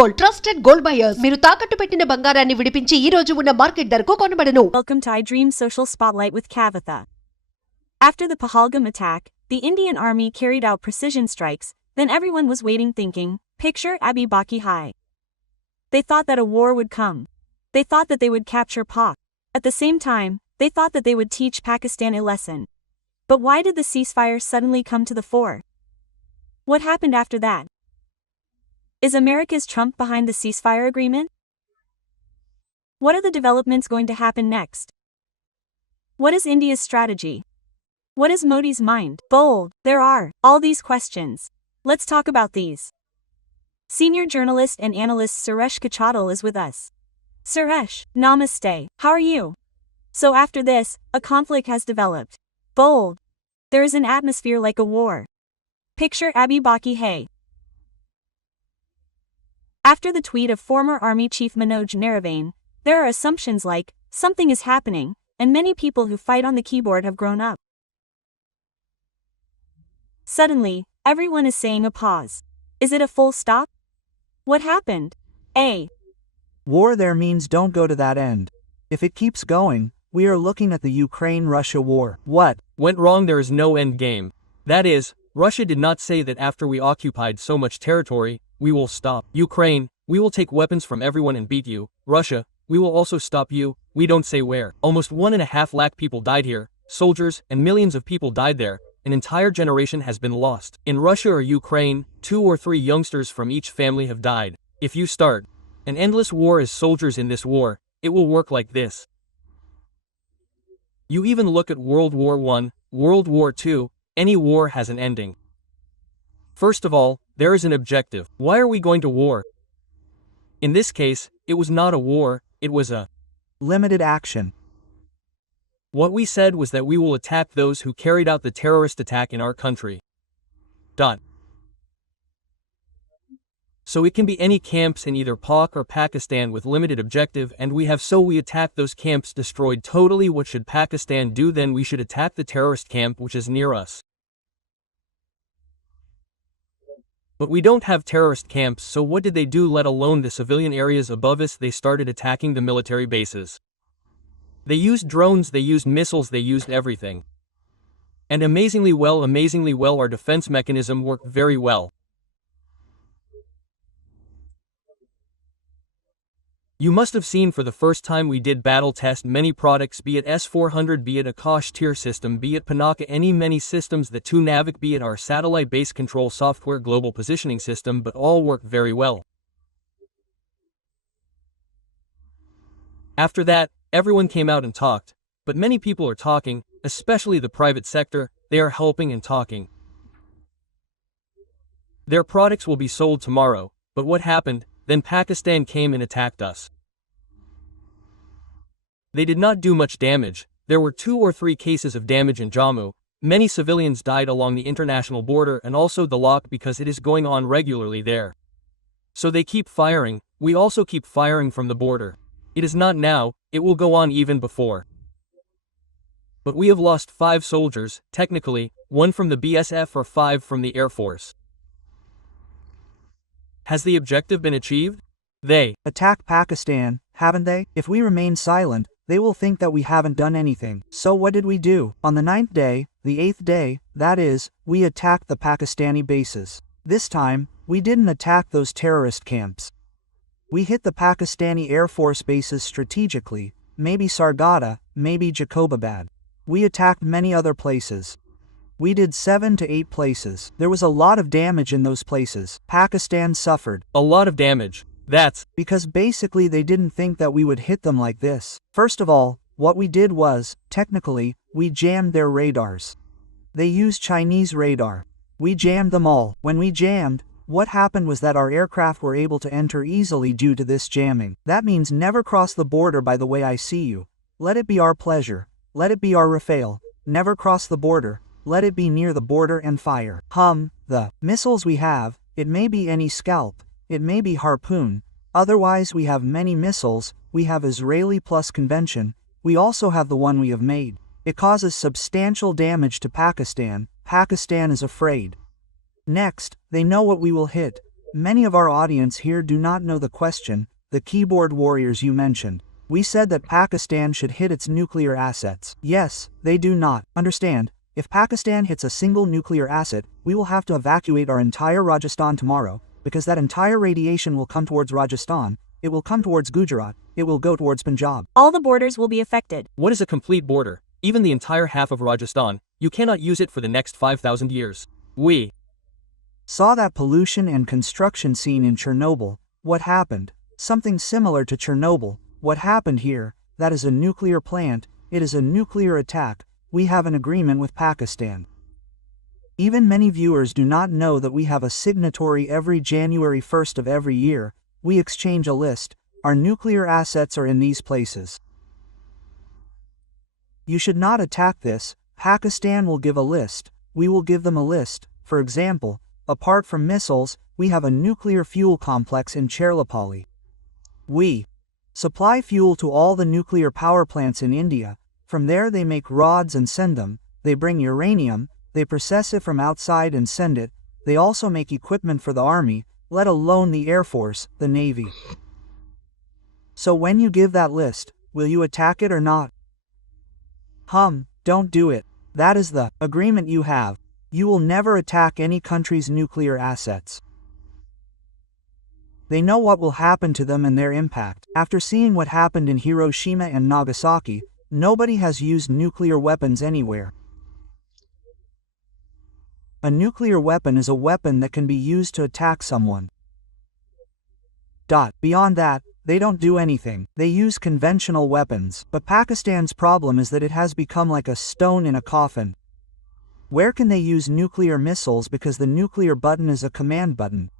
Gold trusted gold buyers మీరు తాకట్టు పెట్టిన బంగారాన్ని విడిపించి ఈ రోజు ఉన్న మార్కెట్ ధరకు కొనబడను. Welcome to iDream Social Spotlight with Kavitha. After the Pahalgam attack, the Indian army carried out precision strikes. Then everyone was waiting thinking, picture Abi Baki High. They thought that a war would come. They thought that they would capture Pak. At the same time, they thought that they would teach Pakistan a lesson. But why did the ceasefire suddenly come to the fore? What happened after that? Is America's Trump behind the ceasefire agreement? What are the developments going to happen next? What is India's strategy? What is Modi's mind? Bold, there are all these questions. Let's talk about these. Senior journalist and analyst Suresh Kochattil is with us. Suresh, namaste. How are you? So after this, a conflict has developed. Bold. There is an atmosphere like a war. Picture Abi Baki Hay. After the tweet of former Army Chief Manoj Naravane, there are assumptions like, something is happening, and many people who fight on the keyboard have grown up. Suddenly, everyone is saying a pause. Is it a full stop? What happened? A. War there means don't go to that end. If it keeps going, we are looking at the Ukraine-Russia war. What went wrong? There is no end game. That is, Russia did not say that after we occupied so much territory, we will stop. Ukraine, we will take weapons from everyone and beat you. Russia, we will also stop you. We don't say where. Almost 1.5 lakh people died here, soldiers and millions of people died there. An entire generation has been lost. In Russia or Ukraine, 2 or 3 youngsters from each family have died. If you start an endless war as soldiers in this war, it will work like this. You even look at World War I, World War II, any war has an ending. First of all, there is an objective. Why are we going to war? In this case, it was not a war, it was a limited action. What we said was that we will attack those who carried out the terrorist attack in our country. So it can be any camps in either Pak or Pakistan with limited objective, and we attack those camps destroyed totally. What should Pakistan do then? We should attack the terrorist camp which is near us. But we don't have terrorist camps, so what did they do? Let alone the civilian areas above us, they started attacking the military bases. They used drones, they used missiles, they used everything. And amazingly well, our defense mechanism worked very well. You must have seen for the first time we did battle test many products, be it S-400, be it Akash tier system, be it Pinaka, many systems, the 2 Navic, be it our satellite-based control software global positioning system, but all worked very well. After that, everyone came out and talked, but many people are talking, especially the private sector, they are helping and talking. Their products will be sold tomorrow, but what happened? Then Pakistan came and attacked us. They did not do much damage. There were 2 or 3 cases of damage in Jammu. Many civilians died along the international border and also the lock because it is going on regularly there. So they keep firing, we also keep firing from the border. It is not now, it will go on even before. But we have lost 5 soldiers, technically, 1 from the BSF or 5 from the Air Force. Has the objective been achieved? They attack Pakistan, haven't they? If we remain silent, they will think that we haven't done anything. So what did we do? On the 9th day, the 8th day, that is, we attacked the Pakistani bases. This time, we didn't attack those terrorist camps. We hit the Pakistani Air Force bases strategically, maybe Sargada, maybe Jacobabad. We attacked many other places. We did 7 to 8 places. There was a lot of damage in those places. Pakistan suffered a lot of damage. That's because basically they didn't think that we would hit them like this. First of all, what we did was, technically, we jammed their radars. They used Chinese radar. We jammed them all. When we jammed, what happened was that our aircraft were able to enter easily due to this jamming. That means never cross the border by the way I see you. Let it be our pleasure. Let it be our Rafale. Never cross the border. Let it be near the border and fire. The missiles we have, it may be any Scalp, it may be Harpoon, otherwise we have many missiles, we have Israeli plus convention, we also have the one we have made. It causes substantial damage to Pakistan. Pakistan is afraid. Next, they know what we will hit. Many of our audience here do not know the question, the keyboard warriors you mentioned. We said that Pakistan should hit its nuclear assets. Yes, they do not. Understand, if Pakistan hits a single nuclear asset, we will have to evacuate our entire Rajasthan tomorrow, because that entire radiation will come towards Rajasthan, it will come towards Gujarat, it will go towards Punjab. All the borders will be affected. What is a complete border? Even the entire half of Rajasthan, you cannot use it for the next 5,000 years. We saw that pollution and construction scene in Chernobyl. What happened? Something similar to Chernobyl. What happened here? That is a nuclear plant, it is a nuclear attack. We have an agreement with Pakistan. Even many viewers do not know that we have a signatory every January 1st of every year. We exchange a list. Our nuclear assets are in these places. You should not attack this. Pakistan will give a list. We will give them a list. For example, apart from missiles, we have a nuclear fuel complex in Cherlapalli. We supply fuel to all the nuclear power plants in India. From there they make rods and send them. They bring uranium, they process it from outside and send it. They also make equipment for the army, let alone the Air Force, the Navy. So when you give that list, will you attack it or not? Don't do it. That is the agreement you have. You will never attack any country's nuclear assets. They know what will happen to them and their impact. After seeing what happened in Hiroshima and Nagasaki, nobody has used nuclear weapons anywhere. A nuclear weapon is a weapon that can be used to attack someone. Beyond that, they don't do anything. They use conventional weapons. But Pakistan's problem is that it has become like a stone in a coffin. Where can they use nuclear missiles because the nuclear button is a command button?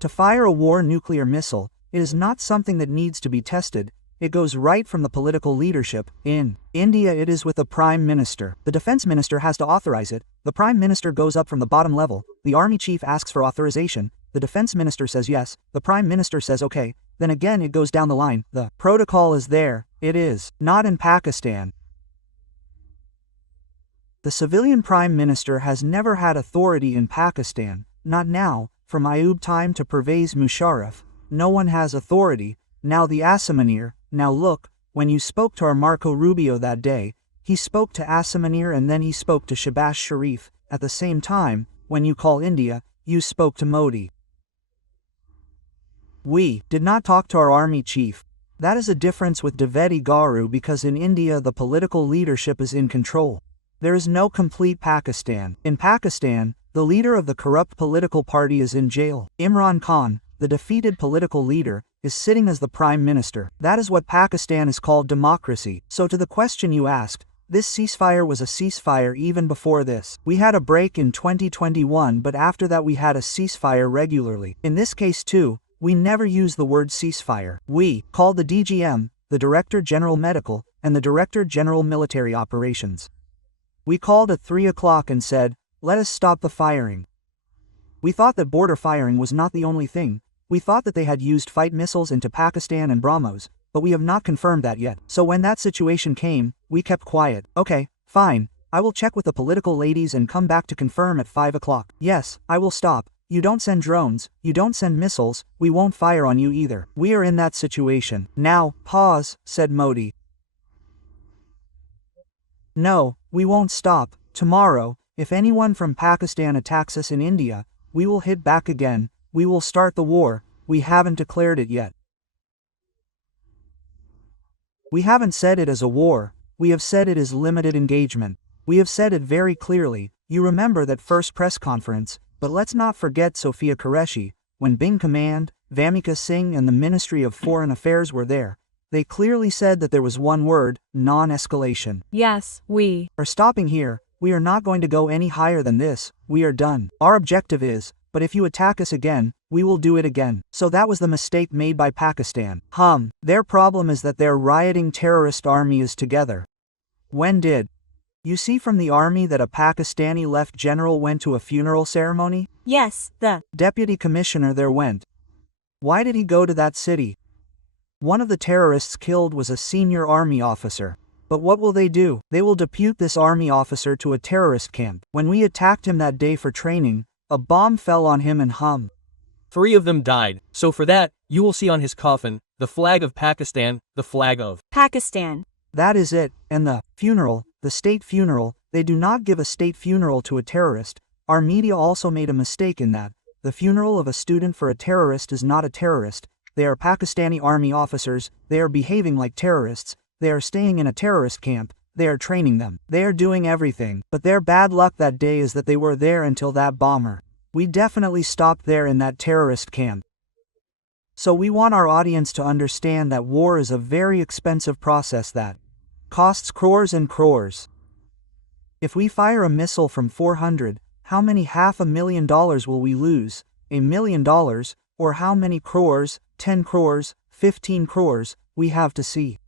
To fire a war nuclear missile, it is not something that needs to be tested. It goes right from the political leadership. In India it is with the Prime Minister. The Defense Minister has to authorize it. The Prime Minister goes up from the bottom level. The Army Chief asks for authorization. The Defense Minister says yes. The Prime Minister says okay. Then again it goes down the line. The protocol is there. It is not in Pakistan. The civilian Prime Minister has never had authority in Pakistan. Not now. From Ayub time to Pervez Musharraf, no one has authority. Now the Assamir. Now look, when you spoke to our Marco Rubio that day, he spoke to Assamir and then he spoke to Shehbaz Sharif. At the same time, when you call India, you spoke to Modi. We did not talk to our army chief. That is a difference with Dwivedi Garu because in India the political leadership is in control. There is no complete Pakistan. In Pakistan, the leader of the corrupt political party is in jail. Imran Khan, the defeated political leader, is sitting as the Prime Minister. That is what Pakistan is called democracy. So to the question you asked, this ceasefire was a ceasefire even before this. We had a break in 2021 but after that we had a ceasefire regularly. In this case too, we never use the word ceasefire. We called the DGM, the Director General Medical, and the Director General Military Operations. We called at 3 o'clock and said, let us stop the firing. We thought that border firing was not the only thing. We thought that they had used fight missiles into Pakistan and BrahMos, but we have not confirmed that yet. So when that situation came, we kept quiet. Okay, fine, I will check with the political ladies and come back to confirm at 5 o'clock. Yes, I will stop. You don't send drones, you don't send missiles, we won't fire on you either. We are in that situation. Now, pause, said Modi. No, we won't stop. Tomorrow, if anyone from Pakistan attacks us in India, we will hit back again. We will start the war. We haven't declared it yet. We haven't said it as a war. We have said it is limited engagement. We have said it very clearly. You remember that first press conference, but let's not forget Sophia Qureshi, when Bing Command, Vamika Singh and the Ministry of Foreign Affairs were there. They clearly said that there was one word, non-escalation. Yes, we are stopping here. We are not going to go any higher than this. We are done. Our objective is, but if you attack us again, we will do it again. So that was the mistake made by Pakistan. Their problem is that their rioting terrorist army is together. When did you see from the army that a Pakistani left general went to a funeral ceremony? Yes, the deputy commissioner there went. Why did he go to that city? One of the terrorists killed was a senior army officer. But what will they do? They will depute this army officer to a terrorist camp. When we attacked him that day for training, a bomb fell on him and 3 of them died, so for that, you will see on his coffin, the flag of Pakistan, the flag of Pakistan. That is it, and the funeral, the state funeral, they do not give a state funeral to a terrorist. Our media also made a mistake in that. The funeral of a student for a terrorist is not a terrorist. They are Pakistani army officers, they are behaving like terrorists, they are staying in a terrorist camp, they are training them, they are doing everything, but their bad luck that day is that they were there until that bomber. We definitely stopped there in that terrorist camp. So we want our audience to understand that war is a very expensive process that costs crores and crores. If we fire a missile from 400, how many $500,000 will we lose? $1 million, or how many crores, 10 crores, 15 crores, we have to see.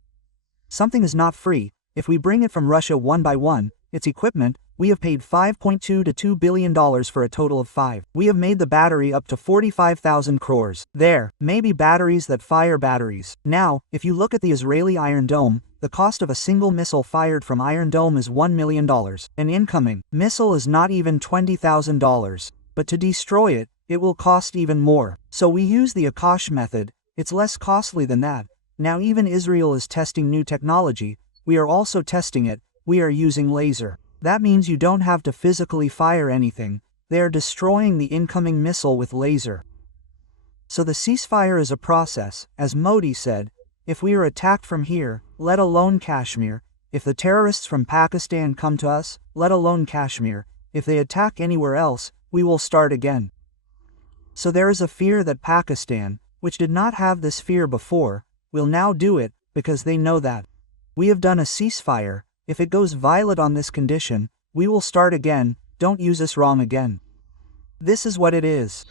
Something is not free. If we bring it from Russia one by one, its equipment, we have paid $5.2 to $2 billion for a total of 5. We have made the battery up to 45,000 crores. There, maybe batteries that fire batteries. Now, if you look at the Israeli Iron Dome, the cost of a single missile fired from Iron Dome is $1 million. An incoming missile is not even $20,000. But to destroy it, it will cost even more. So we use the Akash method. It's less costly than that. Now even Israel is testing new technology. We are also testing it. We are using laser. That means you don't have to physically fire anything. They are destroying the incoming missile with laser. So the ceasefire is a process, as Modi said. If we are attacked from here, let alone Kashmir. If the terrorists from Pakistan come to us, let alone Kashmir. If they attack anywhere else, we will start again. So there is a fear that Pakistan, which did not have this fear before, will now do it, because they know that we have done a ceasefire. If it goes violent on this condition, we will start again. Don't use us wrong again. This is what it is.